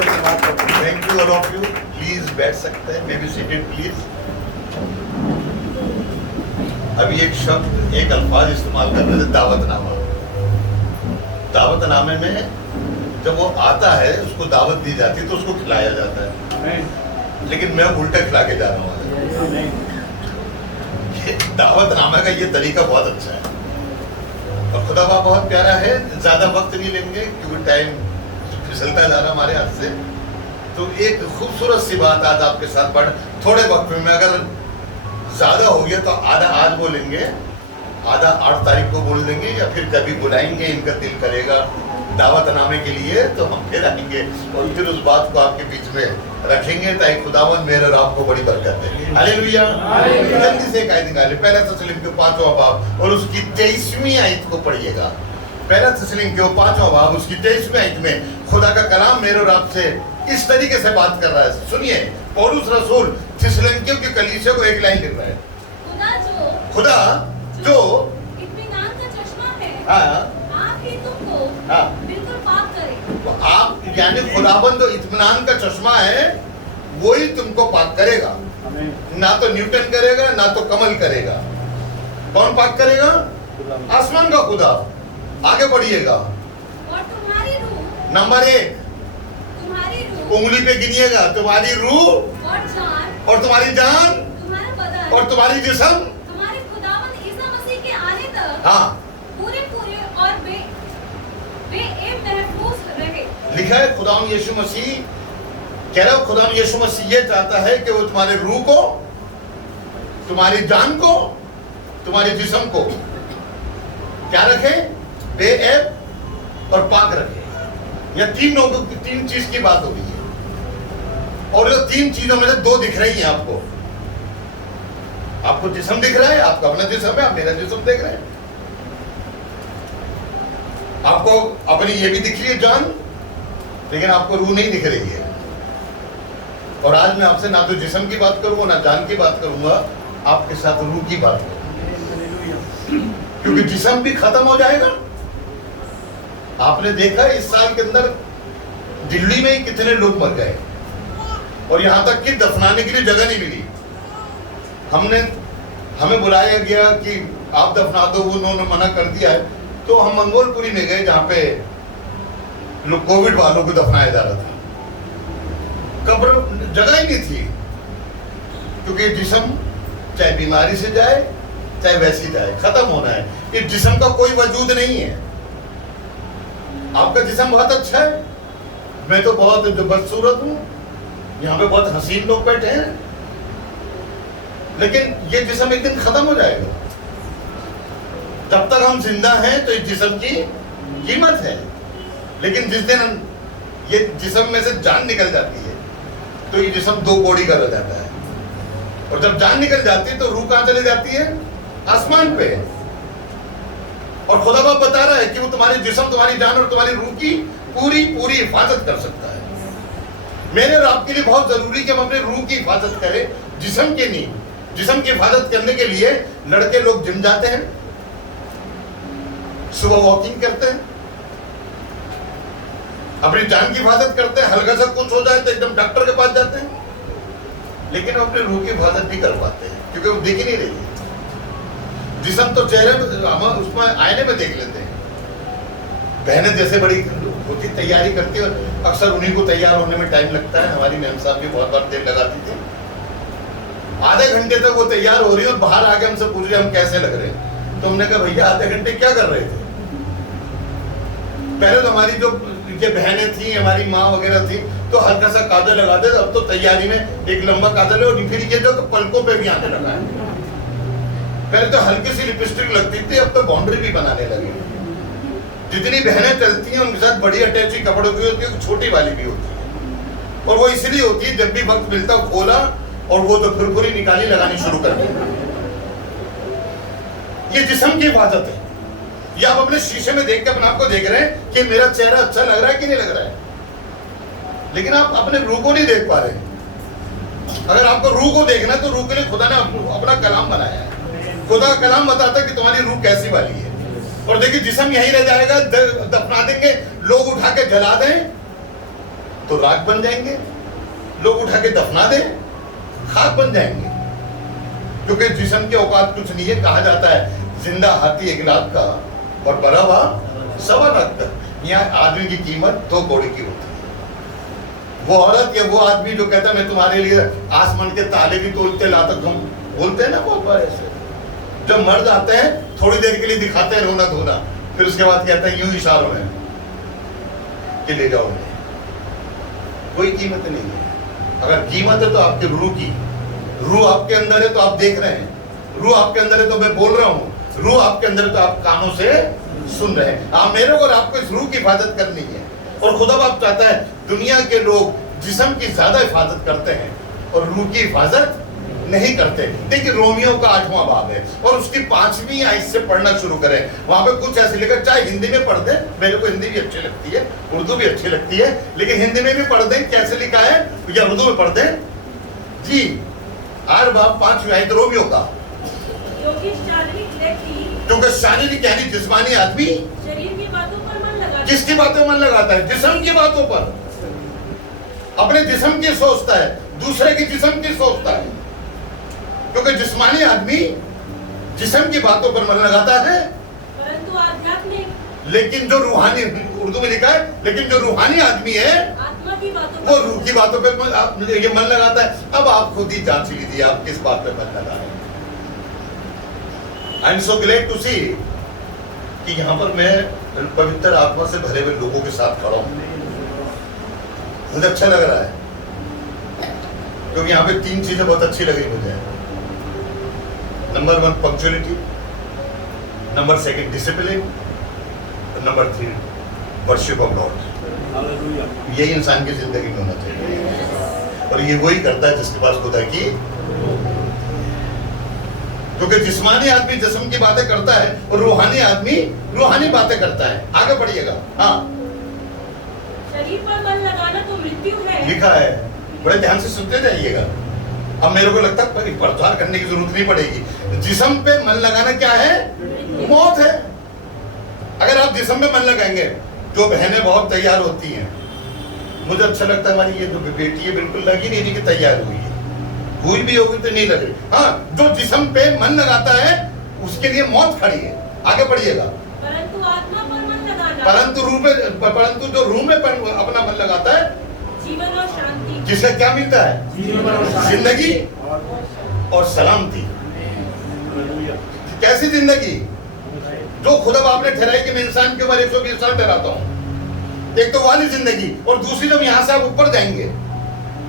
Thank you all of you. Please बैठ सकते हैं, मे बी सीटेड प्लीज। अभी एक शब्द, एक अल्फाज इस्तेमाल कर रहे थे, दावतनामा। दावतनामे में जब वो आता है, उसको दावत दी जाती है तो उसको खिलाया जाता है, लेकिन मैं उल्टा खिला के जा रहा हूँ। दावतनामे का ये तरीका बहुत अच्छा है और खुदा बा बहुत प्यारा है। ज्यादा वक्त नहीं लेंगे क्योंकि टाइम फिसलता जा रहा हमारे हाथ से। तो एक खूबसूरत सी बात आज आपके साथ पढ़, थोड़े वक्त में, अगर ज्यादा हो गया तो आधा आज बोलेंगे, आधा 8 तारीख को बोल देंगे, या फिर कभी बुलाएंगे, इनका दिल करेगा दावतनामे के लिए तो हम फिर आएंगे और फिर उस बात को आपके बीच में रखेंगे, ताकि खुदावन मेरे और आपको बड़ी बरकत दे। हालेलुया। जल्दी से एक आयत निकाले, पहला तस्लीम के 5वां बाब और उसकी 23वीं आयत को पढ़िएगा। पहला तस्लीम के 5वां बाब उसकी 23वीं आयत में खुदा का कलाम मेरे और आपसे इस तरीके से बात कर रहा है। सुनिए, पौलुस रसूल थिस्सलुनीकियों की कलीसिया को एक लाइन लिख रहा है। खुदा जो इत्मीनान का चश्मा है, हाँ, आप ही तुमको हाँ, बिल्कुल पाक करे। तो आप यानी खुदाबंद जो इत्मीनान का चश्मा है वही तुमको पाक करेगा। ना तो न्यूटन करेगा, ना तो कमल करेगा। कौन पाक करेगा? आसमान का खुदा। आगे बढ़िएगा। और तुम्हारी रूह, नंबर 1, तुम्हारी रूह उंगली पे गिनिएगा, तुम्हारी रूह और जान, और तुम्हारी जान तुम्हारा बदन और तुम्हारी जिस्म, तुम्हारे खुदावंद ईसा मसीह के आने तक हाँ, पूरे पूरे और बेऐब महफूज रहे। लिखा है खुदाम यीशु मसीह कह रहा है, खुदाम यीशु मसीह ये चाहता है कि वो तुम्हारे रूह को, तुम्हारी जान को, तुम्हारे जिस्म को क्या रखे? बेऐब और पाक रखे। यह 3 चीज की बात हो रही है और ये 3 चीजों में से 2 दिख रही हैं आपको। आपको जिस्म दिख रहा है, आपका अपना जिस्म है, आप मेरा जिस्म देख रहे हैं। आपको अपनी ये भी दिख रही है जान, लेकिन आपको रूह नहीं दिख रही है। और आज मैं आपसे ना तो जिस्म की बात करूंगा, ना जान की बात करूंगा, आपके साथ रूह की बात करूंगा, क्योंकि जिस्म भी खत्म हो जाएगा। आपने देखा इस साल के अंदर दिल्ली में ही कितने लोग मर गए और यहां तक कि दफनाने के लिए जगह नहीं मिली। हमें बुलाया गया कि आप दफना दो, उन्होंने मना कर दिया है, तो हम मंगोलपुरी में गए जहां पे लोग कोविड वालों को दफनाया जा रहा था। कब्र जगह ही नहीं थी, क्योंकि जिस्म चाहे बीमारी से जाए चाहे वैसी जाए, खत्म होना है। इस जिस्म का कोई वजूद नहीं है। आपका जिस्म बहुत अच्छा है, मैं तो बहुत बदसूरत हूं, यहाँ पे बहुत हसीन लोग बैठे हैं, लेकिन ये जिस्म एक दिन खत्म हो जाएगा। जब तक हम जिंदा हैं तो इस जिस्म की कीमत है, लेकिन जिस दिन ये जिस्म में से जान निकल जाती है तो ये जिस्म 2 कौड़ी का रह जाता है। और जब जान निकल जाती है तो रूह कहां चली जाती है? आसमान पे। और खुदा बाप बता रहा है कि वो तुम्हारे जिस्म, तुम्हारी जान और तुम्हारी रूह की पूरी पूरी हिफाजत कर सकता है। मेरे और आपके लिए बहुत जरूरी कि हम अपने रूह की हिफाजत करें, जिस्म की नहीं। जिस्म की हिफाजत करने के लिए लड़के लोग जिम जाते हैं, सुबह वॉकिंग करते हैं, अपनी जान की हिफाजत करते हैं, हल्का सा कुछ हो जाए तो एकदम डॉक्टर के पास जाते हैं, लेकिन अपने रूह की हिफाजत नहीं कर पाते हैं क्योंकि वो दिख ही नहीं रही है। जिस्म तो चेहरे में, हम उसमें आईने में देख लेते हैं। बहनें जैसे बड़ी होती तैयारी करती है, अक्सर उन्हीं को तैयार होने में टाइम लगता है। हमारी मैम साहब भी बहुत बार देर लगाती थी, आधे घंटे तक वो तैयार हो रही है और बाहर आके हमसे पूछ रही है हम कैसे लग रहे हैं। तो हमने कहा भैया आधे घंटे क्या कर रहे थे? पहले तो हमारी जो ये बहनें थी, हमारी माँ वगैरह थी, तो हल्का सा काजल लगाते थे। अब तो तैयारी में एक लंबा काजल है और फिर ये जो पलकों पे भी आने लगा है। पहले तो हल्की सी लिपस्टिक लगती थी, अब तो बाउंड्री भी बनाने लगे। जितनी बहनें चलती हैं उनके साथ बड़ी अटैची कपड़ों की होती है, छोटी वाली भी होती है। और वो इसलिए होती है जब भी वक्त मिलता है खोला और वो तो फुरफुरी निकाली, लगानी शुरू कर दी। ये जिस्म की हिफाजत है। ये आप अपने शीशे में देख के अपने आप को देख रहे हैं कि मेरा चेहरा अच्छा लग रहा है कि नहीं लग रहा है, लेकिन आप अपने रूह को नहीं देख पा रहे। अगर आपको रूह को देखना है तो रूह के लिए खुदा ने अपना कलाम बनाया है। खुदा का कलाम बताता है कि तुम्हारी रूह कैसी वाली है। और देखिए जिस्म यहीं रह जाएगा, दफना देंगे, लोग उठा के जला दें तो राख बन जाएंगे, लोग उठा के दफना दे, खाक बन जाएंगे। क्योंकि जिस्म की औकात कुछ नहीं है। कहा जाता है जिंदा हाथी 1 लाख का और मरा हुआ 1.25 लाख का। यहाँ आदमी की कीमत 2 कौड़ी की होती है। वो औरत या वो आदमी जो कहता है मैं तुम्हारे लिए आसमान के ताले भी तोड़ते ला तक, हम बोलते हैं ना बहुत बार ऐसे, जब मर जाते हैं थोड़ी देर के लिए दिखाते हैं रोना धोना, फिर उसके बाद कहते हैं यूं इशारों में कि ले जाओ। कोई कीमत नहीं है। अगर कीमत है तो आपके रूह की, रूह आपके अंदर है तो आप देख रहे हैं, रूह आपके अंदर है तो मैं बोल रहा हूँ, रूह आपके अंदर है तो आप कानों से सुन रहे हैं। आप मेरे को और आपको इस रूह की हिफाजत करनी है। और खुदा बाप चाहता है दुनिया के लोग जिस्म की ज्यादा हिफाजत करते हैं और रूह की हिफाजत नहीं करते। देखिए रोमियो का 8वां बाब है और उसकी 5वीं आयत से पढ़ना शुरू करें। वहां पे कुछ ऐसे लिखा, चाहे हिंदी में पढ़ दें, मेरे को हिंदी भी अच्छी लगती है, उर्दू भी अच्छी लगती है, लेकिन हिंदी में भी पढ़ दें। कैसे लिखा है या उर्दू में पढ़ दें जी। 8 बाब 5वीं आयत रोमियो का। क्योंकि शारीरिक यानी जिस्मानी आदमी शरीर की बातों पर मन लगाता है। किसकी बातों मन लगाता है? जिस्म की बातों पर। अपने जिस्म की सोचता है, दूसरे की जिस्म की सोचता है। क्योंकि जिस्मानी आदमी जिस्म की बातों पर मन लगाता है, परंतु आध्यात्मिक, लेकिन जो रूहानी, उर्दू में लिखा है, लेकिन जो रूहानी आदमी है आत्मा की बातों वो रूह की बातों पे ये मन लगाता है। अब आप खुद ही जांच लीजिए आप किस बात पे मन लगा रहे हैं। I am so glad to see कि यहाँ पर मैं पवित्र आत्मा से भरे हुए लोगों के साथ खड़ा हूं। मुझे अच्छा लग रहा है क्योंकि यहाँ पे 3 चीजें बहुत अच्छी लगी मुझे। Number 1 punctuality, number 2 discipline, number 3 worship of God. यही इंसान की जिंदगी में होना चाहिए और ये वही करता है जिसके पास खुदा की। क्योंकि जिस्मानी आदमी जिस्म की बातें करता है और रूहानी आदमी रूहानी बातें करता है। आगे बढ़िएगा। हाँ, शरीर पर मन लगाना तो मृत्यु है, लिखा है, बड़े ध्यान से सुनते जाइएगा। अब मेरे को लगता है प्रचार करने की जरूरत नहीं पड़ेगी। जिस्म पे मन लगाना क्या है? मौत है। अगर आप जिस्म पे मन लगाएंगे, जो बहनें बहुत तैयार होती हैं, मुझे अच्छा लगता है हमारी ये जो बेटी है बिल्कुल लगी नहीं कि तैयार हुई है, हुई भी होगी तो नहीं लग रही। हाँ, जो जिस्म पे मन लगाता है उसके लिए मौत खड़ी है। आगे बढ़िएगा। परंतु आत्मा पर मन लगाना, परंतु जो रूह में अपना मन लगाता है, जीवन और शांति, जिससे क्या मिलता है? जिंदगी और सलामती। कैसी जिंदगी? जो खुदा बाप ने ठहराई कि मैं इंसान के ऊपर 120 साल ठहराता हूं। एक तो वाली जिंदगी और दूसरी जब यहां से आप ऊपर जाएंगे,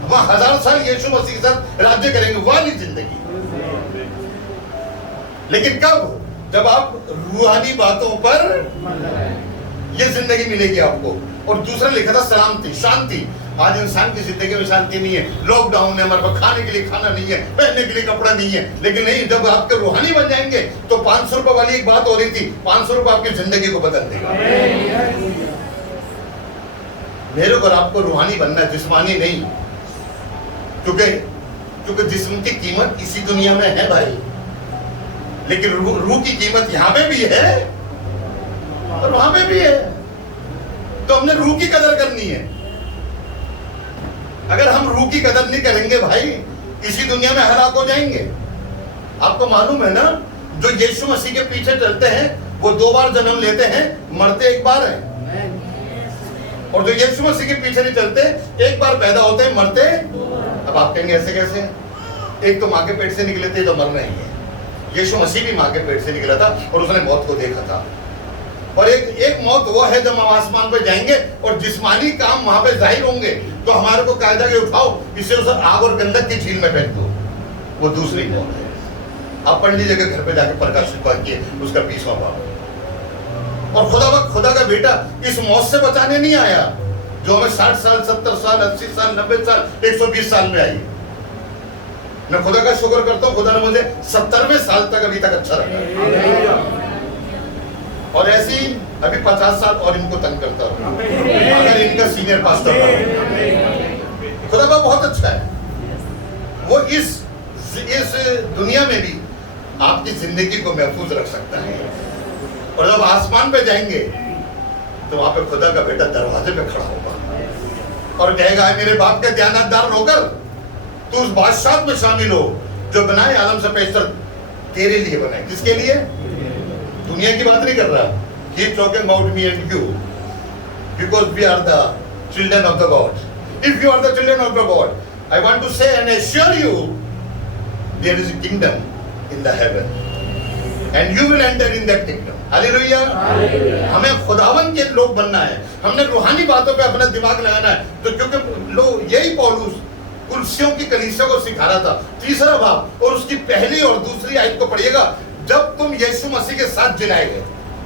वहां 1000 साल यीशु मसीह के साथ राज्य करेंगे, वाली जिंदगी। लेकिन कब? जब आप रूहानी बातों पर ये जिंदगी मिलेगी आपको। और दूसरा लिखा था सलामती, शांति। आज इंसान की जिंदगी में शांति नहीं है। लॉकडाउन है, हमारे पास खाने के लिए खाना नहीं है, पहनने के लिए कपड़ा नहीं है। लेकिन नहीं, जब आपके रूहानी बन जाएंगे तो 500 रुपए वाली एक बात हो रही थी, 500 रुपए आपकी जिंदगी को बदल देगा। मेरे को आपको रूहानी बनना, जिस्मानी नहीं। क्योंकि जिस्म की कीमत इसी दुनिया में है भाई, लेकिन रूह की कीमत यहाँ पे भी है और वहां पे भी है। तो हमने रूह की कदर करनी है। अगर हम रूह की कदर नहीं करेंगे भाई, इसी दुनिया में हलाक हो जाएंगे। आपको मालूम है ना, जो यीशु मसीह के पीछे चलते हैं वो 2 बार जन्म लेते हैं, मरते 1 बार है। और जो यीशु मसीह के पीछे नहीं चलते, 1 बार पैदा होते हैं, मरते। अब आप कहेंगे ऐसे कैसे? एक तो माँ के पेट से निकले थे तो मर नहीं है। यीशु मसीह भी माँ के पेट से निकला था और उसने मौत को देखा था। और एक मौत वो है जब हम आसमान पे जाएंगे और जिस्मानी काम वहां पे जाहिर होंगे, तो हमारे को कायदा के उठाओ, इसे उस आग और गंधक की झील में फेंक दो। वो दूसरी मौत है। आप पढ़ लीजिएगा घर पे जाके प्रकाशित वाक्य उसका 20वां बाब। और खुदा का बेटा इस मौत से बचाने नहीं आया जो हमें 60 साल 70 साल 80 साल 90 साल 120 साल में आई। मैं खुदा का शुक्र करता हूँ, खुदा ने मुझे 70वें साल तक अभी तक अच्छा रखा। और ऐसी अभी 50 साल और इनको तंग करता हूँ अगर इनका सीनियर पास्टर रहा। खुदा का बहुत अच्छा है। वो इस दुनिया में भी आपकी जिंदगी को महफूज रख सकता है। और जब आसमान पे जाएंगे तो वहां पे खुदा का बेटा दरवाजे पे खड़ा होगा और कहेगा है मेरे बाप के ध्यानदार होकर तू उस बादशाह में शामिल हो जो बनाए आलम से पेशतर तेरे लिए बनाए। किसके लिए? दुनिया की बात नहीं कर रहा। He is talking about me and you because we are the children of the God. If you are the children of the God, I want to say and assure you there is a kingdom in the heaven and you will enter in that kingdom. Hallelujah. हमें खुदावन के लोग बनना है, हमने रूहानी बातों पे अपना दिमाग लगाना है। तो क्योंकि लोग यही पौलुस कुलसियों की कलीसिया को सिखा रहा था। तीसरा भाव और उसकी पहली और दूसरी आयत को पढ़िएगा, जब तुम यीशु मसीह के साथ जिलाए गए,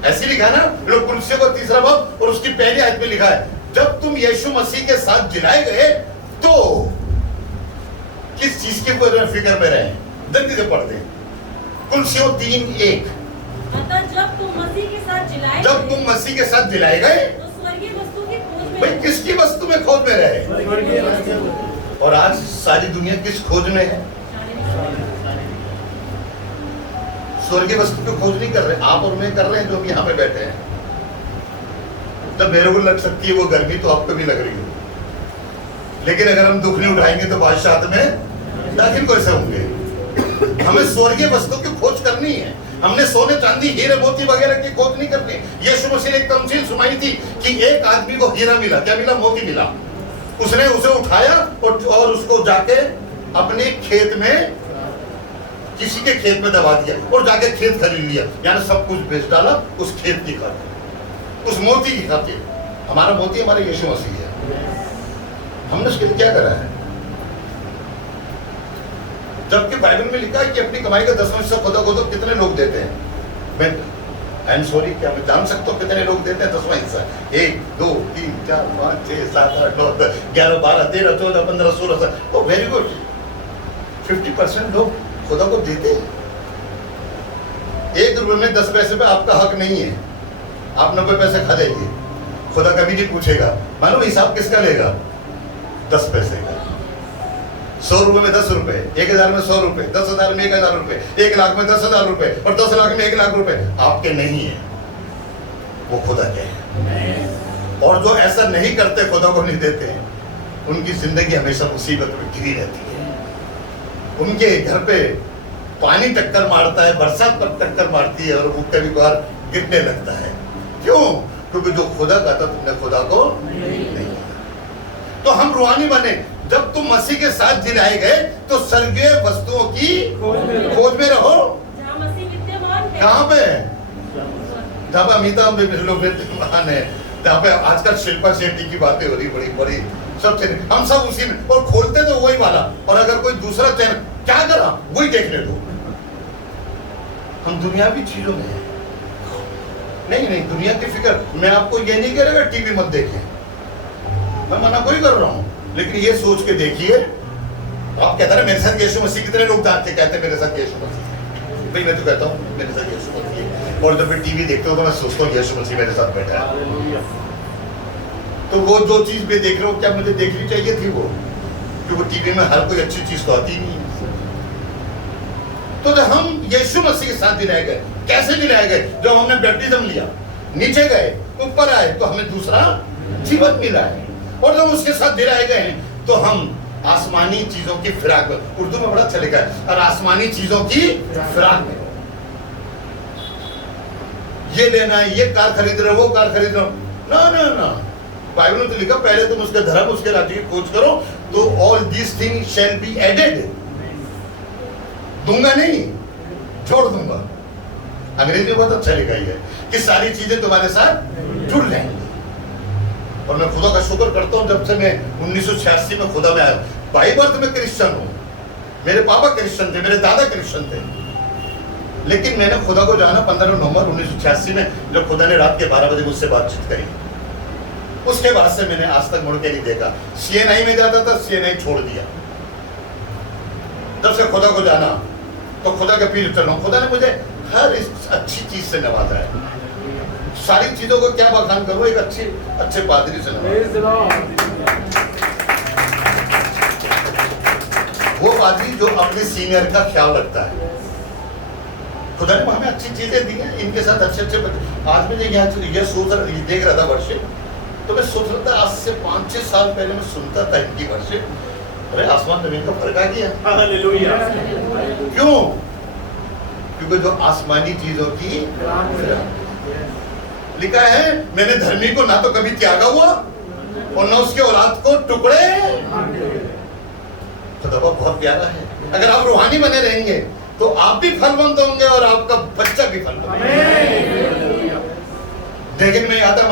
ऐसी लिखा ना लोग कुलसियों को तीसरा भाव और उसकी पहली आयत में लिखा है जब तुम यीशु मसीह के साथ जिलाए गए तो किस चीज के फिक्र में रहे? जल्दी से पढ़ते हैं कुलसियों 3:1। अतः जब तुम मसीह के साथ जिलाए जब तुम मसीह के साथ जिलाए गए तो स्वर्गीय वस्तु की खोज में भाई किसकी वस्तु में खोज में रहे? और आज सारी दुनिया किस खोज में है? स्वर्गीय वस्तु की खोज नहीं कर रहे। आप और मैं कर रहे हैं जो हम यहाँ पे बैठे हैं। जब मेरे को लग सकती है वो गर्मी तो आपको भी लग रही हो, लेकिन अगर हम दुख नहीं उठाएंगे तो बादशाह में दाखिल कैसे होंगे? हमें स्वर्गीय वस्तु की खोज करनी है। हमने सोने चांदी हीरे मोती वगैरह की खोज नहीं करनी। यीशु मसीह ने एक तमसील सुनाई थी कि एक आदमी को हीरा मिला, क्या मिला? मोती मिला। उसने उसे उठाया और उसको जाके अपने खेत में किसी के खेत में दबा दिया और जाके खेत खरीद लिया, यानी सब कुछ बेच डाला उस खेत की खातिर, उस मोती की खातिर। हमारा मोती हमारा यीशु मसीह है। हमने उसके लिए क्या करा है? जबकि बाइबल में लिखा है कि अपनी कमाई का 10वां हिस्सा खुदा को दो। कितने लोग देते हैं? मैं आई एम सॉरी, क्या मैं जान सकता हूँ कितने लोग देते हैं 10वां हिस्सा? 1 2 3 4 5 6 7 8 9 10 11 12 13 14 15 16 17। ओ वेरी गुड। 50% लोग खुदा को देते हैं। 1 रुपए में 10 पैसे पे आपका हक नहीं है। आप 90 पैसे खा जाइए, खुदा कभी नहीं पूछेगा। मालूम हिसाब किसका लेगा? 10 पैसे का। 100 रुपए में 10 रुपए, 1000 में 100 रुपए, 10,000 में 1000 रुपए, 1 लाख में 10,000 रुपए और 10 लाख में 1 लाख रुपए आपके नहीं है, वो खुदा के हैं। और जो ऐसा नहीं करते, खुदा को नहीं देते हैं, उनकी जिंदगी हमेशा मुसीबत में घिरी रहती है। उनके घर पे पानी टक्कर मारता है, बरसात पर टक्कर मारती है और वो कभी कभार गिरने लगता है। क्यों? क्योंकि जो खुदा का था तुमने खुदा को नहीं। तो हम रूहानी बने। जब तुम मसीह के साथ जिलाए गए तो स्वर्गीय वस्तुओं की खोज में रहो। जहाँ मसीह विद्यमान है। कहाँ पे? जहाँ पे अमिताभ लोग विद्यमान है, जहाँ पे आजकल शिल्पा शेट्टी की बातें हो रही बड़ी बड़ी, सब चैनल हम सब उसी में, और खोलते तो वही वाला, और अगर कोई दूसरा चैनल क्या करा वही देखने दो। हम दुनियावी चीजों में हैं। नहीं दुनिया की फिक्र। मैं आपको ये नहीं कह रहा टीवी मत देखें, मैं मना कोई कर रहा हूं, लेकिन ये सोच के देखिए। आप कहते हैं मेरे साथ यीशु मसीह, कितने लोग कहते हैं मेरे साथ यीशु मसीह? भाई मैं तो कहता हूँ मेरे साथ यीशु मसीह, और जब मैं टीवी देखता हूँ तो मैं सोचता हूँ यीशु मसीह मेरे साथ बैठा है। तो वो जो चीज मैं देख रहा हूँ क्या मुझे देखनी चाहिए थी? वो क्योंकि टीवी में हर कोई अच्छी चीज तो आती नहीं है। तो जब हम यीशु मसीह के साथ दिलाए गए, कैसे दिलाए गए? जब हमने बैप्टिज्म लिया, नीचे गए, ऊपर आए, तो हमें दूसरा जीवन मिला है। और जब उसके साथ दिलाए गए हैं तो हम आसमानी चीजों की फिराक में, उर्दू में बड़ा अच्छा लिखा है, और आसमानी चीजों की फिराक में। ये लेना है, ये कार खरीद रहे हो, वो कार खरीद रहे हो, ना। बाइबल में तो लिखा पहले तुम उसके धर्म उसके राज्य की खोज करो तो all this thing shall be added. दूंगा नहीं, छोड़ दूंगा। अंग्रेजी में बहुत अच्छा लिखा है कि सारी चीजें तुम्हारे साथ जुड़ जाएंगी। और मैं खुदा का शुक्र करता हूँ, जब से मैं 1986 में खुदा में आया। बाई बर्थ में क्रिश्चियन हूँ, मेरे पापा क्रिश्चियन थे, मेरे दादा क्रिश्चियन थे, लेकिन मैंने खुदा को जाना 15 नवंबर 1986 में, जब खुदा ने रात के 12 बजे मुझसे बातचीत करी। उसके बाद से मैंने आज तक मुड़ के नहीं देखा। CNI में जाता था, CNI छोड़ दिया। जब से खुदा को जाना तो खुदा के पीछे चल रहा हूँ। खुदा ने मुझे हर इस अच्छी चीज से नवाजा है। सारी चीजों को क्या बखान करूं, एक अच्छे पादरी से नवाजा। वो पादरी जो अपने सीनियर का ख्याल रखता है। खुदा ने हमें अच्छी चीजें दी हैं, इनके साथ अच्छे आज मैं यहाँ सोच देख रहा था वर्षे, तो मैं सोच रहा था, आज से 5-6 साल पहले मैं सुनता था इनकी वर्षिप, अरे आसमान जमीन का फर्क आ गया। हालेलुया। क्यों? क्योंकि जो आसमानी चीजों की लिखा है, मैंने धर्मी को ना तो कभी त्यागा हुआ और ना उसके औलाद को टुकड़े। खुदा बहुत प्यारा है। अगर आप रूहानी बने रहेंगे तो आप भी फलवंत होंगे और आपका बच्चा भी फलवंत। लेकिन मैं याद है,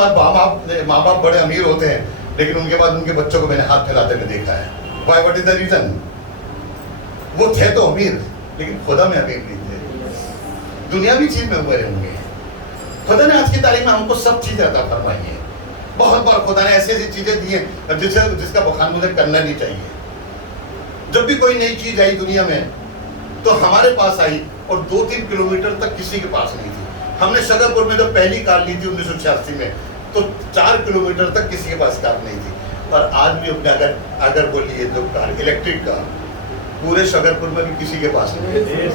माँ बाप बड़े अमीर होते हैं, लेकिन उनके बाद उनके बच्चों को मैंने हाथ फैलाते हुए देखा है। Why? What is the reason? वो थे तो अमीर, लेकिन खुदा में अमीर नहीं थे, दुनियावी चीज में हुए होंगे। खुदा ने आज की तारीख में हमको सब चीज अता फरमाई है। बहुत बार खुदा ने ऐसी ऐसी चीजें दी हैं जिसका बखान मुझे करना नहीं चाहिए। जब भी कोई नई चीज आई दुनिया में तो हमारे पास आई, और 2-3 किलोमीटर तक किसी के पास नहीं थी। हमने शकरपुर में जब पहली कार ली थी 1986 में, तो 4 किलोमीटर तक किसी के पास कार नहीं थी। और आज भी अगर बोलिए तो कार इलेक्ट्रिक कार पूरे शकरपुर में भी किसी के पास नहीं है।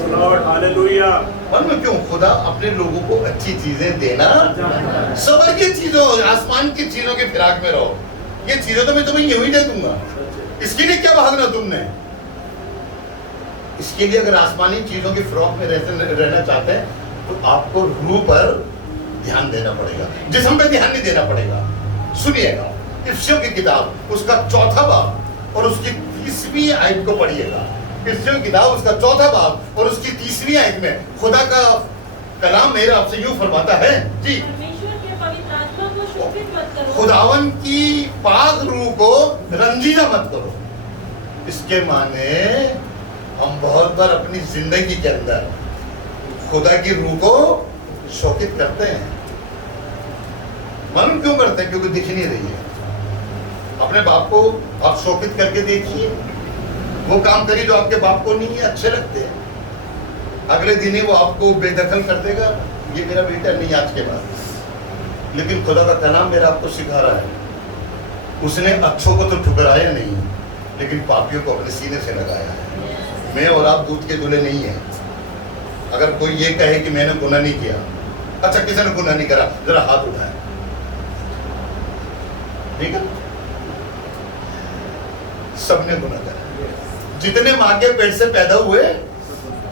हालेलुया। और क्यों? खुदा अपने लोगों को अच्छी चीजें देना, स्वर्गीय चीजों, आसमान की चीजों के फिराक में रहो। ये चीजें तो मैं तुम्हें यूं ही दे दूंगा, इसके लिए क्या भागना तुमने? इसके लिए अगर आसमानी चीजों की फ्रॉक में रहना चाहते हैं तो आपको रूह पर ध्यान देना पड़ेगा, जिस्म पे ध्यान नहीं देना पड़ेगा। सुनिएगा, इफ्सियों की किताब उसका 4था बाब और उसकी 30वीं आयत को पढ़िएगा। इफ्सियों की किताब उसका 4था बाब और उसकी 30वीं आयत में खुदा का कलाम मेरा आपसे यूं फरमाता है जी, परमेश्वर के पवित्र आत्मा को शोभित मत करो, खुदावन की पाक रूह को रंजीदा मत करो। इसके माने हम बहुत बार अपनी जिंदगी के अंदर खुदा की रूह को शोकित करते हैं। मालूम क्यों करते हैं? क्योंकि दिख नहीं रही है। अपने बाप को आप शोकित करके देखिए, वो काम करिए जो आपके बाप को नहीं अच्छे लगते हैं, अगले दिन ही वो आपको बेदखल कर देगा, ये मेरा बेटा नहीं आज के बाद। लेकिन खुदा का कलाम मेरा आपको सिखा रहा है, उसने अच्छों को तो ठुकराया नहीं, लेकिन पापियों को अपने सीने से लगाया है। मैं और आप दूध के दूल्हे नहीं है। अगर कोई ये कहे कि मैंने गुनाह नहीं किया, अच्छा किसी ने गुनाह नहीं करा, जरा हाथ उठाए। ठीक है, सबने गुनाह करा। जितने माँ के पेट से पैदा हुए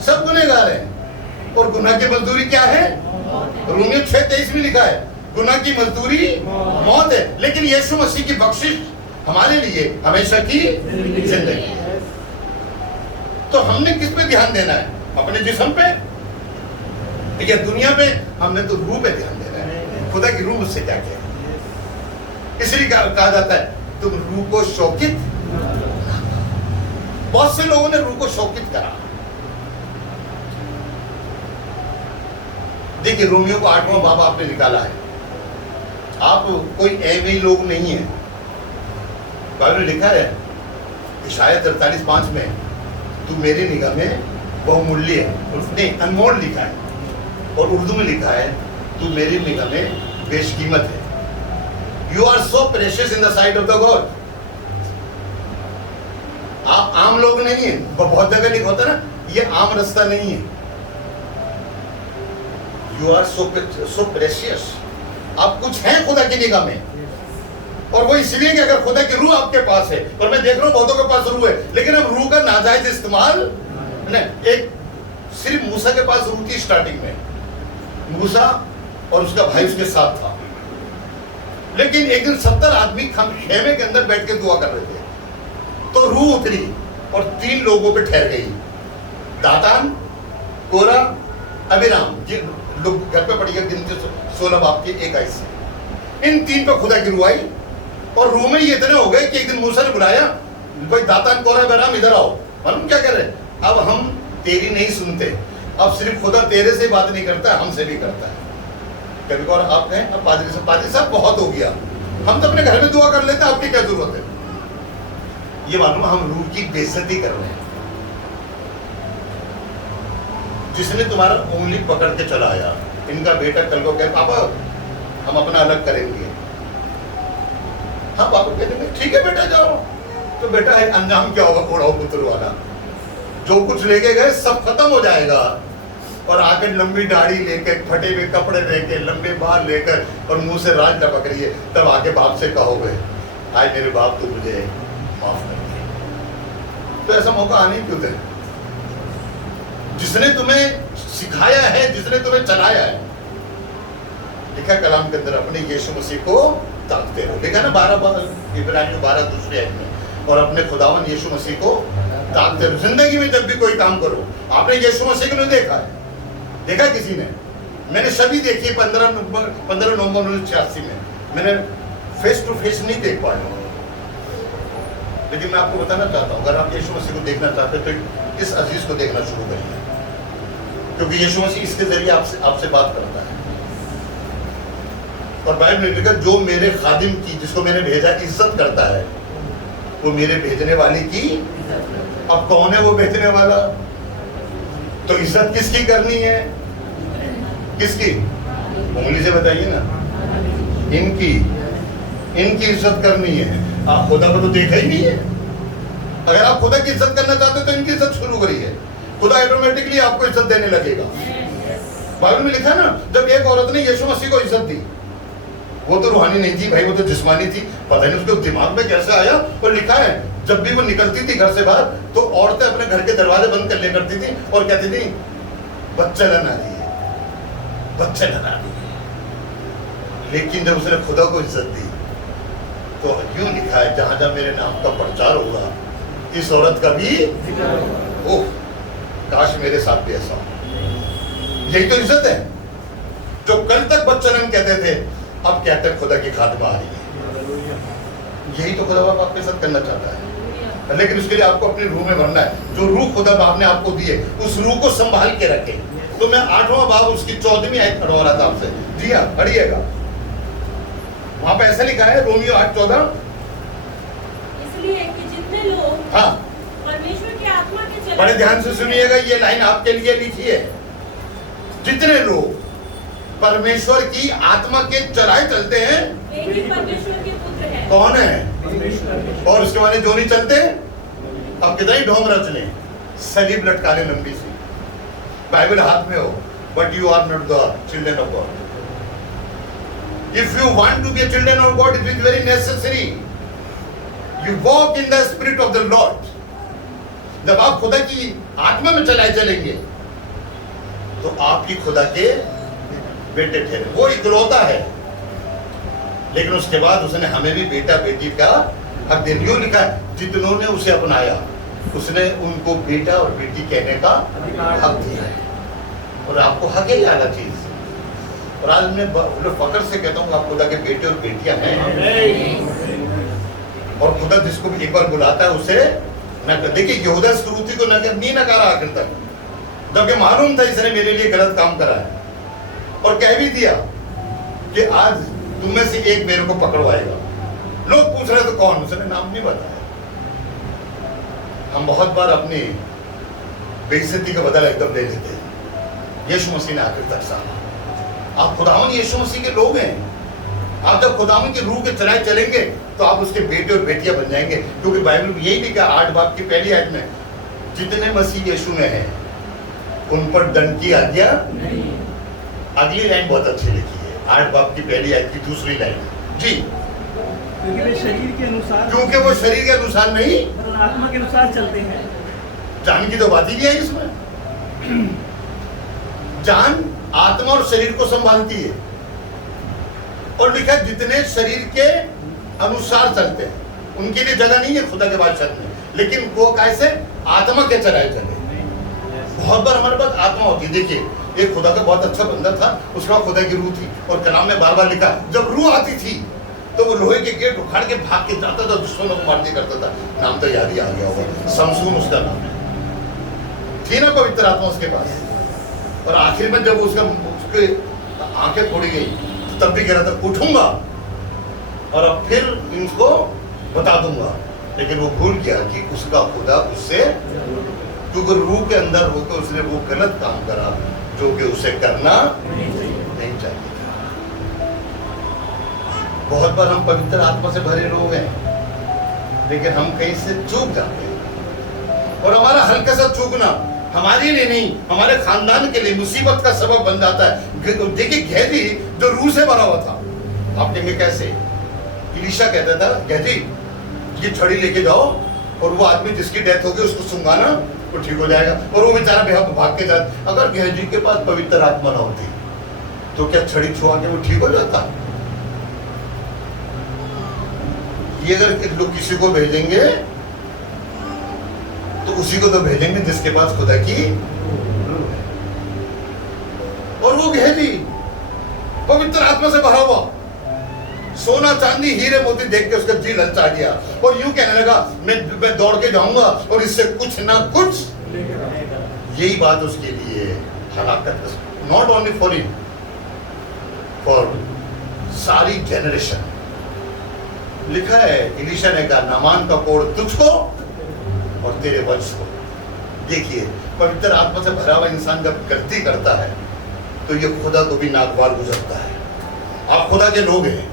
सब गुनहगार हैं। और गुनाह की मजदूरी क्या है? रोमियो 6:23 में लिखा है, गुनाह की मजदूरी मौत है, लेकिन यीशु मसीह की बख्शिश हमारे लिए हमेशा की जिंदगी। तो हमने किस पे ध्यान देना है? अपने जिस्म पे या दुनिया पे? हमने तो रूह पे ध्यान देना है। खुदा की रूह मुझसे क्या कहे? इसलिए कहा जाता है तुम रूह को शौकित। बहुत से लोगों ने रूह को शौकित करा। देखिए, रोमियो को 8वां बाब आपने निकाला है। आप कोई एवं ही लोग नहीं है। बाइबल में लिखा है इशाया 43:5 में, तू मेरी निगाह में बहुमूल्य है। उसने अनमोल लिखा है, और उर्दू में लिखा है तू मेरी निगाह में बेशकीमत है। You are so precious in the sight of the God. आप आम लोग नहीं है। बहुत जगह लिखा होता ना, ये आम रास्ता नहीं है। You are so precious. आप कुछ हैं खुदा की निगाह में, और वो इसलिए कि अगर खुदा की रूह आपके पास है, और मैं देख रहा हूं बहुतों के पास रूह है, लेकिन अब रूह का नाजायज इस्तेमाल नहीं। एक सिर्फ मूसा के पास रूह थी स्टार्टिंग में, मूसा और उसका भाई उसके साथ था। लेकिन एक दिन 70 आदमी खेमे के अंदर बैठ के दुआ कर रहे थे, तो रूह उतरी और 3 लोगों पे ठहर गई, दातान, कोरा, अबीराम। लोग घर पे पढ़िएगा, गिनती 16 बाब के 1 आयत से। इन 3 पे खुदा की रूह आई, और रूह में ये इतने हो गए कि एक दिन मूसा ने बुलाया, भाई दातान, कोरा, अबीराम इधर आओ। मालूम क्या कर रहे? अब हम तेरी नहीं सुनते, अब सिर्फ खुदा तेरे से बात नहीं करता, हमसे भी करता है। कभी और आप कहें अब पादरी साहब बहुत हो गया, हम तो अपने घर में दुआ कर लेते हैं, आपकी क्या जरूरत है? ये मालूम हम रूह की बेइज्जती कर रहे हैं। जिसने तुम्हारा उंगली पकड़ के चलाया, इनका बेटा कल को कहे पापा हम अपना अलग करेंगे, हाँ पापा कहते हैं ठीक है बेटा जाओ, तो बेटा है अंजाम क्या होगा? उड़ाओ पुत्र वाला, जो कुछ लेके गए सब खत्म हो जाएगा। और आकर लंबी दाढ़ी लेकर, फटे हुए कपड़े लेकर, लंबे बाल लेकर और मुंह से राज टपक रही है, तब आके बाप से कहोगे आज मेरे बाप तो मुझे माफ कर दिया। तो ऐसा मौका आने क्यों दे? जिसने तुम्हें सिखाया है, जिसने तुम्हें चलाया है, लिखा कलाम के अंदर अपने यीशु मसीह को ताकते रहो। लिखा ना 12 इब्रानियों 12 दूसरे आयत में, और अपने खुदावन यीशु मसीह को ताकते रहो। जिंदगी में जब भी कोई काम करो, आपने यीशु मसीह को नहीं देखा है? देखा किसी ने? मैंने सभी देखी 15 नवंबर 1986 में, मैंने फेस टू फेस नहीं देख पाया, लेकिन मैं आपको बताना चाहता हूँ, अगर आप यीशु मसीह को देखना चाहते हैं तो इस अजीज को देखना शुरू करिए, क्योंकि यीशु मसीह इसके जरिए आपसे बात करता है। और बाइबल में लिखा, जो मेरे खादिम की, जिसको मैंने भेजा, इज्जत करता है, वो मेरे भेजने वाले की। अब कौन है वो भेजने वाला? तो इज्जत किसकी करनी है? किसकी? उंगली से बताइए ना। इनकी इज्जत करनी है। आप खुदा को तो देखा ही नहीं है। अगर आप खुदा की इज्जत करना चाहते हो तो इनकी इज्जत शुरू करिए, खुदा ऑटोमेटिकली आपको इज्जत देने लगेगा। बाइबल में लिखा ना, जब एक औरत ने यीशु मसीह को इज्जत दी, वो तो रूहानी नहीं थी भाई, वो तो जिस्मानी थी, पता नहीं उसके दिमाग में कैसे आया। और लिखा है, जब भी वो निकलती थी घर से बाहर, तो औरतें अपने घर के दरवाजे बंद कर लिया करती थी और कहती थी, बच्चा लना दिए, बच्चा लना दिए। लेकिन जब उसने खुदा को इज्जत दी, तो यूं लिखा है, जहां जहां मेरे नाम का प्रचार होगा, इस औरत का भी, ओह काश मेरे साथ भी ऐसा हो। यही तो इज्जत है। जो कल तक बच्चन कहते थे, अब कहते हैं खुदा की खातिमा आ रही है। यही तो खुदा बाप आपके साथ करना चाहता है, लेकिन उसके लिए आपको अपनी रूह में भरना है। जो रूह खुदा बाप ने आपको दी है, उस रूह को संभाल के रखे। तो मैं 8वां बाब उसकी 14वीं आयत पढ़वा रहा था आपसे। जी हाँ, पढ़िएगा, वहां पे ऐसा लिखा है, रोमियो 8:14, इसलिए कि जितने लोग हाँ परमेश्वर की आत्मा के चले, बड़े ध्यान से सुनिएगा, ये लाइन आपके लिए लिखी है। जितने लोग परमेश्वर की आत्मा के चलाए चलते हैं, वे ही परमेश्वर के पुत्र हैं। कौन है? और उसके माने जो नहीं चलते, अब कितना ही ढोंग रच लें, सलीब लटका ले लंबी सी, बाइबल हाथ में हो, but you are not the children of God. If you want to be a children of God, it is very necessary you walk in the spirit of the Lord. जब आप खुदा की आत्मा में चलाए चलेंगे, तो आप ही खुदा के बेटे ठहरे। वो इकलौता है, लेकिन उसके बाद उसने हमें भी बेटा बेटी का हक दे दिया। लिखा है, जितनों ने उसे अपनाया, उसने उनको बेटा और बेटी कहने का हक दिया है। और आपको हक है आला चीज। और आज मैं फकर से कहता हूँ, आप खुदा के बेटे और बेटियां हैं। और खुदा जिसको भी एक बार बुलाता है उसे न कर। देखिए, यहूदा इस्करियोती को नहीं नकारा आखिर तक, जबकि मालूम था इसने मेरे लिए गलत काम करा है, और कह भी दिया कि आज तुम में से एक मेरे को पकड़वाएगा। लोग पूछ रहे तो कौन? उसने नाम नहीं बताया। हम बहुत बार अपनी बेइज्जती का बदला एकदम ले लेते हैं। यीशु मसीह ने आखिर तक साहा। आप खुदावन यीशु मसीह के लोग हैं। आप जब खुदावन की रूह के चलाए चलेंगे, तो आप उसके बेटे और बेटियां बन जाएंगे। क्योंकि बाइबल में यही लिखा 8 बाब की पहली आयत में, जितने मसीह यीशु में हैं, उन पर दंड की आज्ञा नहीं। अगली लाइन बहुत अच्छी लिखी है, 8 बाब की पहली आयत की दूसरी लाइन। जी, क्योंकि वे शरीर के अनुसार, क्योंकि वो शरीर के अनुसार नहीं, आत्मा के अनुसार चलते हैं। जान की तो बात ही नहीं है इसमें। जान आत्मा और शरीर को संभालती है। और लिखा, जितने शरीर के अनुसार चलते हैं, उनके लिए जगह नहीं है खुदा के बादशाह में। लेकिन वो कैसे? आत्मा के चलाए चले। बहुत बार हमारे पास आत्मा होती है। देखिए, एक खुदा का बहुत अच्छा बंदा था, उसके बाद खुदा की रूह थी। और कलाम में बार बार लिखा, जब रूह आती थी तो वो लोहे के गेट उखाड़ के भाग के जाता था, दुश्मनों को मार दिया करता था। नाम तो याद ही आ गया होगा, समसून उसका नाम है। थी ना पवित्र आत्मा उसके पास। और आखिर में जब उसके आंखें फोड़ी गई, तब भी कह रहा था, उठूंगा और अब फिर इनको बता दूंगा। लेकिन वो भूल गया कि उसका खुदा उससे, क्योंकि रूह के अंदर होकर उसने वो गलत काम करा जो कि उसे करना नहीं चाहिए। बहुत बार हम पवित्र आत्मा से भरे लोग हैं, लेकिन हम कहीं से चूक जाते हैं। और हमारा हल्का सा चूकना हमारे लिए नहीं, हमारे खानदान के लिए मुसीबत का सबब बन जाता है। देखिए गेहजी जो रूह से भरा हुआ था, आप कहेंगे कैसे? इलीशा कहता था गेहजी ये छड़ी लेके जाओ और वो आदमी जिसकी डेथ होगी उसको सुंगाना तो ठीक हो जाएगा। और वो बेचारा बेहद भाग के जाता। अगर गेहजी के पास पवित्र आत्मा न होती तो क्या छड़ी छुआ के वो ठीक हो जाता? ये अगर लोग किसी को भेजेंगे तो उसी को तो भेजेंगे जिसके पास खुदा की रूह है। और वो गेहजी पवित्र आत्मा से भरा हुआ, सोना चांदी हीरे मोती देख के उसका जी ललचा गया और यूं कहने लगा मैं दौड़ के जाऊंगा और इससे कुछ ना कुछ। यही बात उसके लिए हलाकत, not only for him, for सारी जनरेशन। लिखा है इलीशा ने कहा नामान का कोड़ तुझको और तेरे वंश को। देखिए पवित्र आत्मा से भरा हुआ इंसान जब गलती करता है तो ये खुदा को भी नागवार गुजरता है। आप खुदा के लोग हैं,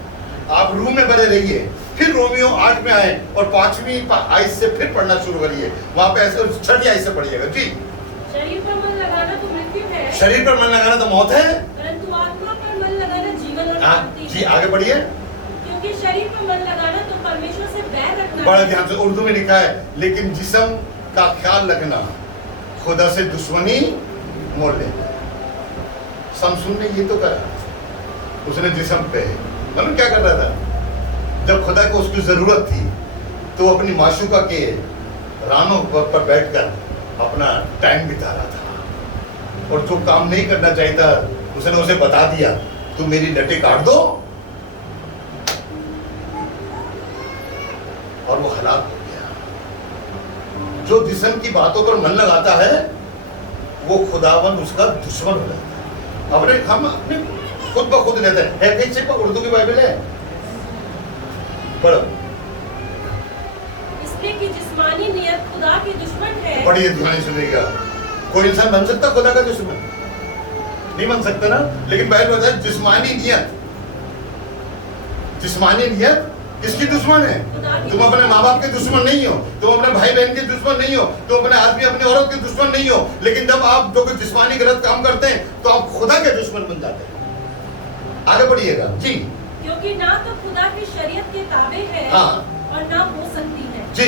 आप रूह में बने रहिए। फिर रोमियो 8 में आए और 5वीं आयत से फिर पढ़ना शुरू करिए। वहां पे ऐसे 6वीं आयत से पढ़िएगा जी। शरीर पर मन लगाना तो मृत्यु है, शरीर पर मन लगाना तो मौत है, परंतु आत्मा पर मन लगाना जीवन और शांति जी है। आगे बढ़िए। क्योंकि शरीर पर मन लगाना तो परमेश्वर से बैर रखना बड़ा है। ध्यान से उर्दू में लिखा है, लेकिन जिस्म का ख्याल रखना खुदा से दुश्मनी मोल लेना। शमसून ने ये तो करा, उसने जिस्म पे मतलब क्या कर रहा था? जब खुदा को उसकी जरूरत थी तो अपनी माशूका के रानों पर बैठकर अपना टाइम बिता रहा था। और जो काम नहीं करना चाहिए था उसने उसे बता दिया, तू मेरी लटे काट दो, और वो हलाक हो गया। जो जिस्म की बातों पर मन लगाता है वो खुदावन उसका दुश्मन हो जाता है। हम अपने खुद ब खुद रहते हैं। कहीं से उर्दू की बाइबल है, पढ़ो। इसलिए कि जिस्मानी नियत खुदा की दुश्मन है। पढ़िए, ध्यान से सुनिएगा। कोई इंसान बन सकता खुदा का दुश्मन? नहीं बन सकता ना। लेकिन बाइबल बताता है जिस्मानी नियत, जिस्मानी नियत किसकी दुश्मन है? तुम अपने माँ बाप के दुश्मन नहीं हो, तुम अपने भाई बहन के दुश्मन नहीं हो, तुम अपने आदमी अपनी औरत के दुश्मन नहीं हो। लेकिन जब आप जो जिस्मानी गलत काम करते हैं तो आप खुदा के दुश्मन बन जाते हैं। आगे बढ़िएगा जी। क्योंकि ना तो खुदा की शरीयत के ताबे है, हाँ। और ना हो सकती है जी।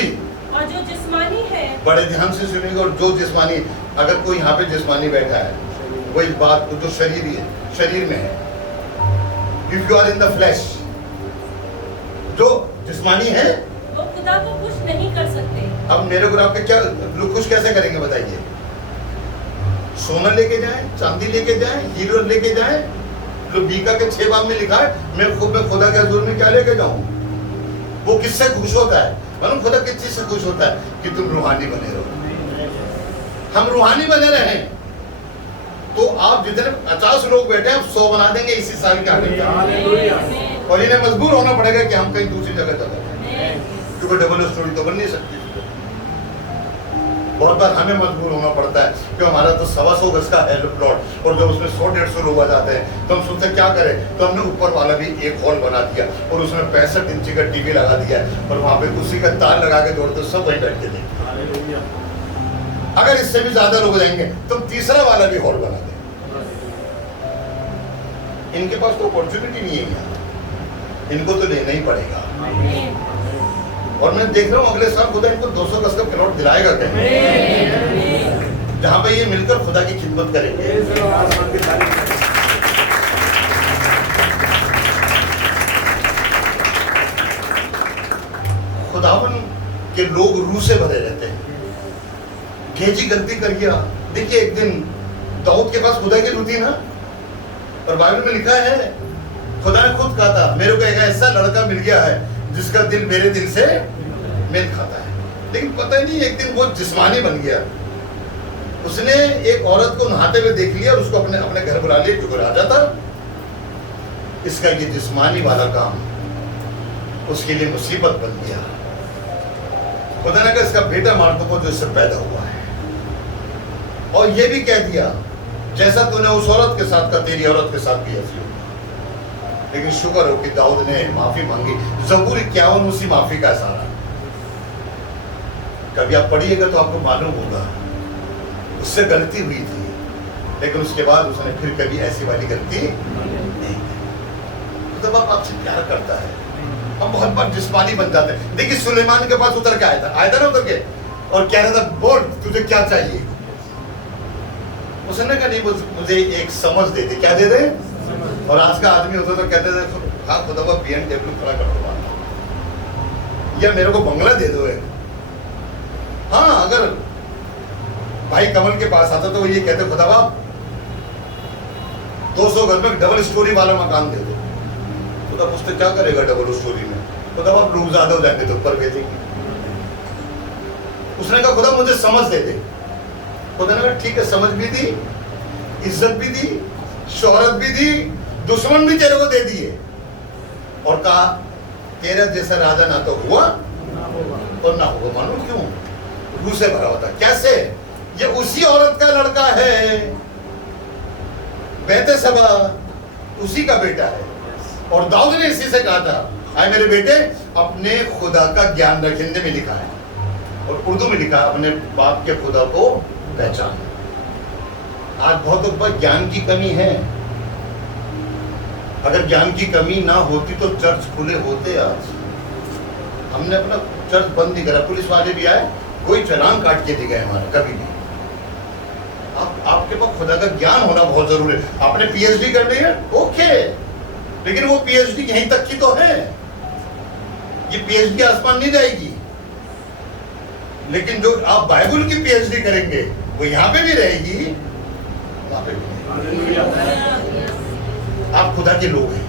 और जो जिस्मानी है, बड़े ध्यान से सुनिएगा। और जो जिस्मानी, अगर कोई यहाँ पे जिस्मानी बैठा है, वही बात जो शरीर है, शरीर में है, if you are in the flesh, जो जिस्मानी है वो खुदा को खुश नहीं कर सकते। अब मेरे को आपके क्या लोग खुश कैसे करेंगे बताइए? सोना लेके जाए, चांदी लेके जाए, हीरो लेके जाए। जो बीका के 6 बाब में लिखा है, मैं खुदा के हजूर में क्या लेके जाऊं? वो किससे खुश होता है? मालूम खुदा किस चीज से खुश होता है? कि तुम रूहानी बने रहो। हम रूहानी बने रहे तो आप जितने 50 लोग बैठे हैं 100 बना देंगे इसी साल के आगे। और इन्हें मजबूर होना पड़ेगा कि हम कहीं दूसरी जगह चले जाएं, क्योंकि डबल स्टोरी तो बन नहीं सकती। बहुत बार हमें मजबूर होना पड़ता है कि हमारा तो 125 गज का है प्लॉट, और जब उसमें 100-150 लोग आ जाते हैं तो हम सोचते क्या करें। तो हमने ऊपर वाला भी एक हॉल बना दिया और उसमें 65 इंची का टीवी लगा दिया और वहां पे उसी का तार लगा के जोड़ते सब वहीं बैठ के देखते। अगर इससे भी ज्यादा लोग जाएंगे तो तीसरा वाला भी हॉल बना दें। इनके पास तो अपॉर्चुनिटी नहीं है, इनको तो लेना ही पड़ेगा। और मैं देख रहा हूँ अगले साल खुदा इनको 200 गज का प्लॉट दिलाएगा कहीं, जहां पे ये मिलकर खुदा की खिदमत करेंगे। खुदावन के लोग रूह से भरे रहते हैं। गेहजी गलती कर गया। देखिए एक दिन दाऊद के पास खुदा की रूह थी ना, और बाइबल में लिखा है खुदा ने खुद कहा था मेरे को एक ऐसा लड़का मिल गया है जिसका दिल मेरे दिल से मेल खाता है। लेकिन पता ही नहीं एक दिन वो जिस्मानी बन गया। उसने एक औरत को नहाते हुए देख लिया और उसको अपने अपने घर बुला लिया क्योंकि राजा था। इसका ये जिस्मानी वाला काम उसके लिए मुसीबत बन गया। खुदा ने कहा इसका बेटा मार दो जो इससे पैदा हुआ है। और ये भी कह दिया जैसा तूने उस औरत के साथ का तेरी औरत के साथ भी ऐसी होगा। लेकिन शुक्र हो कि दाऊद ने माफी मांगी। ज़बूर 51 उसी माफी का सारा। कभी आप पढ़िएगा तो आपको मालूम होगा उससे गलती हुई थी, लेकिन उसके बाद उसने फिर कभी ऐसी वाली गलती नहीं की। तो बाप आपसे प्यार करता है, हम बहुत बार जिस्मानी बन जाते हैं। देखिए सुलेमान के पास उतर के आया था ना उतर के, और कह रहा था बोल तुझे क्या चाहिए। उसने कहा नहीं मुझे एक समझ दे दे। क्या दे दे? और आज का आदमी होता तो कहते थे हाँ खुदा वो BMW खड़ा कर दो, या मेरे को बंगला दे दो एक। हाँ अगर भाई कमल के पास आता तो वो ये कहते खुदा बाप 200 घर में डबल स्टोरी वाला मकान दे दो। खुदा पूछते क्या करेगा डबल स्टोरी में? खुदा बाप लोग ज्यादा हो जाएंगे तो ऊपर भेजेंगे। उसने कहा खुदा मुझे समझ दे दे। खुदा ने कहा ठीक है, समझ भी दी, इज्जत भी दी, शोहरत भी दी, दुश्मन भी तेरे को दे दिए, और कहा तेरा जैसा राजा ना तो हुआ और ना होगा। मालूम क्यों? रूह से भरा होता। कैसे? ये उसी औरत का लड़का है, बेते सबा उसी का बेटा है, और दाऊद ने इसी से कहा था आए मेरे बेटे अपने खुदा का ज्ञान रख। हिंदी में लिखा है और उर्दू में लिखा अपने बाप के खुदा को पहचान। आज बहुत बार ज्ञान की कमी है। अगर ज्ञान की कमी ना होती तो चर्च खुले होते। आज हमने अपना चर्च बंद नहीं करा, पुलिस वाले भी आए, कोई चालान काट के नहीं गए हमारा कभी भी। आपके पास खुदा का ज्ञान होना बहुत जरूरी है। आपने PhD कर ली है ओके, लेकिन वो PhD यहीं तक की तो है। ये PhD आसमान नहीं जाएगी, लेकिन जो आप बाइबल की PhD करेंगे वो यहाँ पे भी रहेगी, वहां पे भी। आप खुदा के लोग हैं,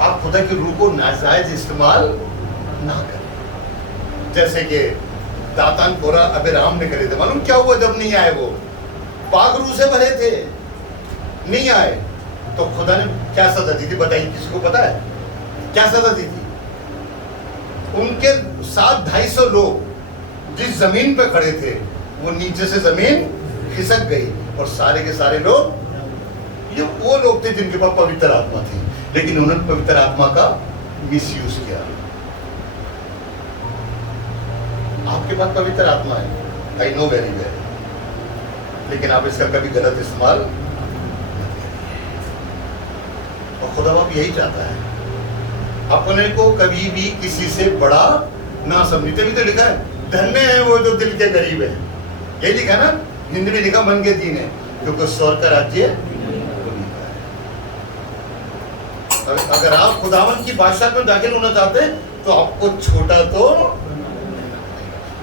आप खुदा की रूह को नाजायज इस्तेमाल ना करें। जैसे कि दातान कोरा अबिराम ने करे थे। मालूम क्या हुआ जब नहीं आए? वो पाक रूह से भरे थे, नहीं आए तो खुदा ने क्या सजा दी थी? बताइए, किसी को पता है क्या सजा दी थी? उनके साथ 250 लोग जिस जमीन पे खड़े थे वो नीचे से जमीन खिसक गई, और सारे के सारे लोग ये वो लोग थे जिनके पास पवित्र आत्मा थी, लेकिन उन्होंने पवित्र आत्मा का मिसयूज किया। आपके पास पवित्र आत्मा है, आई नो वेरी वेल, लेकिन आप इसका कभी गलत इस्तेमाल, और खुदा बाप यही चाहता है अपने को कभी भी किसी से बड़ा ना समझे। तभी तो लिखा है धन्य है वो जो दिल के करीब है। यही लिखा ना, हिंदी में लिखा मन के दीन है, क्योंकि स्वर्ग का राज्य अगर आप खुदावन की बादशाह में दाखिल होना चाहते हैं तो आपको छोटा तो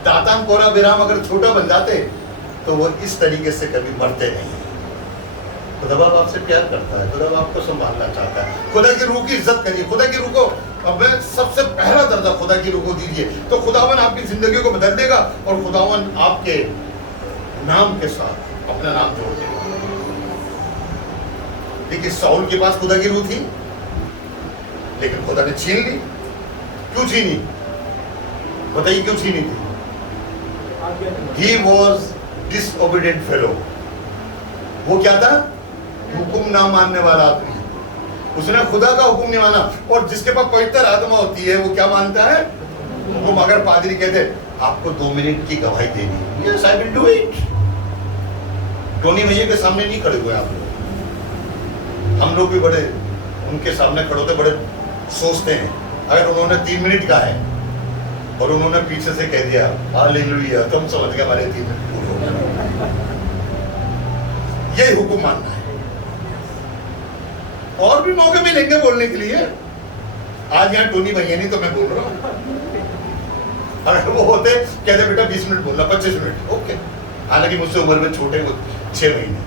दातान कोरा बिराम अगर छोटा बन जाते तो वो इस तरीके से कभी मरते नहीं। खुदा बाप आपसे प्यार करता है, खुदा बाप को संभालना चाहता है। खुदा की रूह की इज्जत करिए, खुदा की रूह को अब सबसे पहला दर्जा खुदा की रूह को दीजिए, तो खुदावन आपकी जिंदगी को बदल देगा, और खुदावन आपके नाम के साथ अपना नाम जोड़ देगा। देखिए साउल के पास खुदा की रूह थी, लेकिन खुदा ने छीन ली। क्यों छीनी? बताइए क्यों छीनी थी? He was disobedient fellow। वो क्या था? हुक्म ना मानने वाला आदमी। उसने खुदा का हुक्म नहीं माना, और जिसके पास पवित्र आत्मा होती है वो क्या मानता है? वो मगर पादरी कहते आपको 2 मिनट की गवाही देनी, yes I will do it. Tony भैया के सामने नहीं खड़े हुए आप लोग, हम लोग भी बड़े उनके सामने खड़े होते बड़े सोचते हैं। अगर उन्होंने 3 मिनट का है और उन्होंने पीछे से कह दिया हालेलुया, तुम समझ गए हमारे 3 मिनट पूरे हो गए। यही हुक्म मानना है। और भी मौके मिलेंगे बोलने के लिए। आज यहाँ टोनी भैया नहीं तो मैं बोल रहा हूँ। अगर वो होते कहते बेटा 20 मिनट बोलना, 25 मिनट ओके। हालांकि मुझसे उम्र में छोटे वो 6 महीने।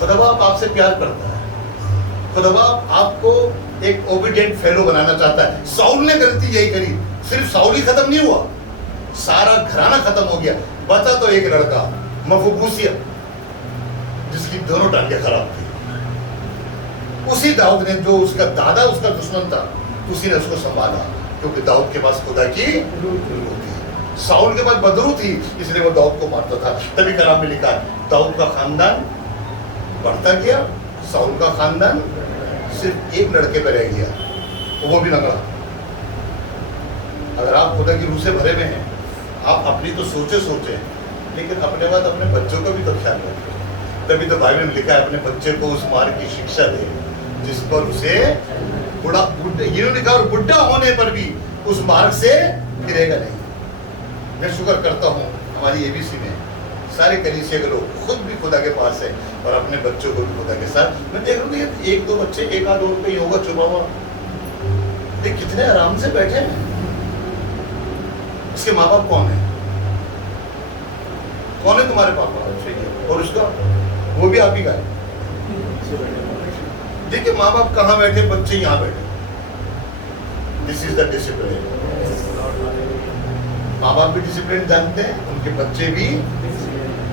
खुदा बाप आपसे प्यार करता है। खुदा बाप आपको एक ओबीडिएंट फेलो बनाना चाहता है। साउल ने गलती यही करी, सिर्फ साउल ही खत्म नहीं हुआ, सारा घराना खत्म हो गया। बचा तो एक लड़का मफूबूसियत, जिसकी दोनों टांगे खराब थी। उसी दाऊद ने, जो उसका दादा उसका दुश्मन था, उसी ने उसको संभाला, क्योंकि दाऊद के पास खुदा की रूह थी। साउल के पास बदरू थी, इसलिए वो दाऊद को मारता था। तभी कलाम में लिखा है दाऊद का खानदान बढ़ता गया, साउल का खानदान सिर्फ एक लड़के पे रह गया, वो भी लंगड़ा। अगर आप खुदा की रूह से भरे हुए हैं, आप अपनी तो सोचे, लेकिन अपने बाद अपने बच्चों का भी तो ख्याल रखो। तभी तो बाइबल में लिखा है अपने बच्चे को उस मार्ग की शिक्षा दे जिस पर उसे इन्होंने कहा बुढ़ा होने पर भी उस मार्ग से फिरेगा नहीं। मैं शुक्र करता हूँ हमारी एबीसी में सारे कलीसिया के लोग खुद भी खुदा के पास है और अपने बच्चों को भी खुदा के साथ। मैं देख रहा हूँ एक दो बच्चे एक आध और पे होगा छुपा हुआ, ये कितने आराम से बैठे हैं। इसके माँ बाप कौन है? कौन है तुम्हारे पापा? और उसका वो भी आप ही का है। देखिए माँ बाप कहाँ बैठे, बच्चे यहाँ बैठे। This is the discipline. माँ बाप भी डिसिप्लिन जानते हैं, उनके बच्चे भी।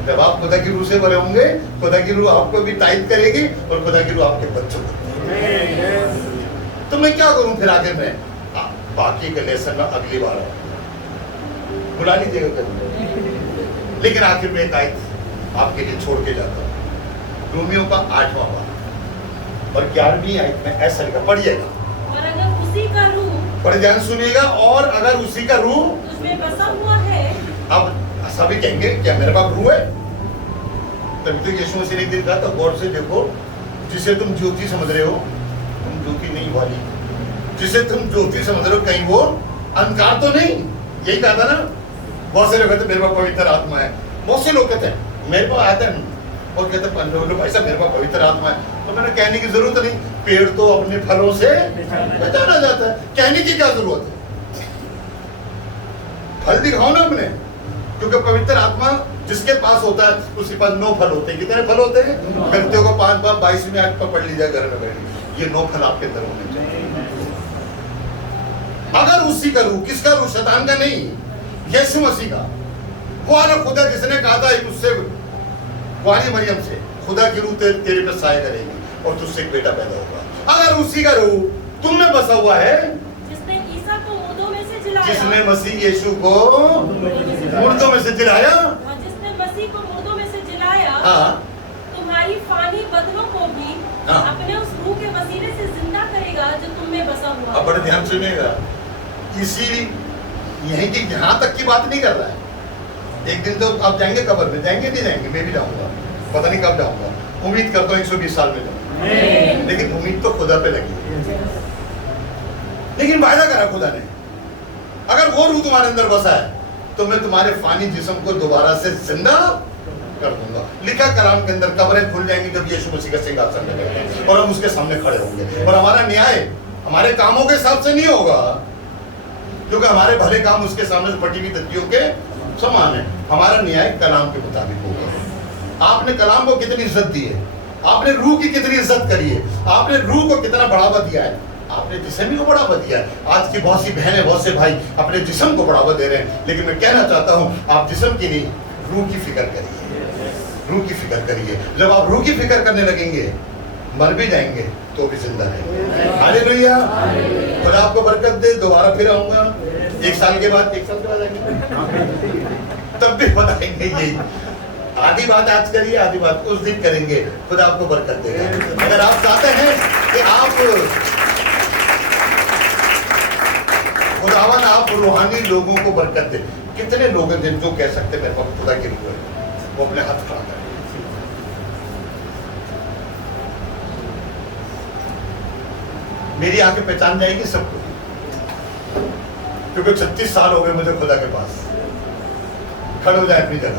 जब आप खुदा की रूह से भरे होंगे, खुदा की रूह आपको भी तायद करेगी और खुदा की रूह आपके बच्चों को। तो मैं क्या करूं फिर आगे में? बाकी के लेसन में अगली बार बुला लीजिएगा कभी। लेकिन आखिर में तायद आपके लिए छोड़ के जाता हूं। रोमियो का 8वां बार और 11वीं आयत में ऐसा लिखा, पढ़िएगा। और अगर उसी का रूह, बड़े ध्यान सुनिएगा, और अगर उसी का रूह उसमें बसा हुआ है। अब सभी कहेंगे क्या मेरे पास रूह है? तभी तो यीशु मसीह ने एक दिन कहा था, गौर से देखो, जिसे तुम ज्योति समझ रहे हो तुम ज्योति नहीं वाली, जिसे तुम ज्योति समझ रहे हो कहीं वो अंधकार तो नहीं। यही कहा था ना। बहुत से लोग कहते मेरे पास पवित्र आत्मा है, बहुत से लोग कहते हैं मेरे पास आता है, और कहते हैं भाई साहब मेरे पास पवित्र आत्मा है। तो मैंने कहने की जरूरत नहीं, पेड़ तो अपने फलों से पहचाना जाता है, कहने की क्या जरूरत है? फल दिखाओ ना अपने, क्योंकि पवित्र आत्मा जिसके पास होता है उसके पास 9 फल होते हैं। कितने फल होते हैं? व्यक्तियों को 5 बार 22 में 8 पढ़ लीजिए घर में बैठ। ये 9 फल आपके अंदर होने चाहिए। अगर उसी का रूह, किसका रूह? शैतान का नहीं, यीशु मसीह का। वो आना खुदा जिसने कहा था उससे कुंवारी मरियम से, खुदा की रूह तेरे पे साया करेगी और तुझसे एक बेटा पैदा होगा। अगर उसी का रूह तुम में बसा हुआ है, जिसने ईसा को मुर्दों में से जिलाया, जिसने मसीह यीशु को मुर्दों में से जिलाया, और जिसने मसीह को मुर्दों में से जिलाया, हाँ, तुम्हारी फानी बदनों को भी हाँ, अपने उस रूह के वसीले से जिंदा करेगा जो तुम में बसा हुआ है। अब बड़े ध्यान सुनिएगा, इसी यहीं की यहाँ तक की बात नहीं कर रहा है। एक दिन तो आप जाएंगे कब्र में, जाएंगे नहीं जाएंगे? मैं भी जाऊंगा, पता नहीं कब जाऊंगा। उम्मीद करता हूँ 120 साल में जाऊंगा, लेकिन उम्मीद तो खुदा पे लगी है। लेकिन वायदा करा खुदा ने, अगर वो रूह तुम्हारे अंदर बसा है तो मैं तुम्हारे फानी जिस्म को दोबारा से जिंदा कर दूंगा। लिखा कलाम के अंदर, कब्रें खुल जाएंगी जब यीशु मसीह का सिंहासन लगेगा और हम उसके सामने खड़े होंगे। और हमारा न्याय हमारे कामों के हिसाब से नहीं होगा, क्योंकि हमारे भले काम उसके सामने पटी हुई तकियों के समान है। हमारा न्याय कलाम के मुताबिक होगा। आपने कलाम को कितनी इज्जत दी है, आपने रूह की कितनी इज्जत करी है, आपने रूह को कितना बढ़ावा दिया है, आपने जिस्म को बढ़ावा दिया है। आज की बहुत सी बहनें, बहुत से भाई अपने जिस्म को बढ़ावा दे रहे हैं, लेकिन मैं कहना चाहता हूँ आप जिस्म की नहीं, रूह की फिक्र करिए, रूह की फिक्र करिए। जब आप रूह की फिक्र करने लगेंगे, मर भी जाएंगे तो भी जिंदा रहेंगे। हालेलुया। खुदा आपको बरकत दे। दोबारा फिर आऊंगा 1 साल के बाद, 1 साल के बाद आएंगे तब भी बताएंगे यही। आधी बात आज करिए, आधी बात उस दिन करेंगे। खुदा आपको बरकत देगा। अगर आप चाहते हैं कि आप खुदावन आप रूहानी लोगों को बरकत दे, कितने लोग हैं जिन जो कह सकते मेरे पास खुदा की रूह है, वो अपने हाथ खड़ा करें। मेरी आंखें पहचान जाएगी सबको, क्योंकि 36 साल हो गए मुझे खुदा के पास। खड़े हो जाए अपनी जगह।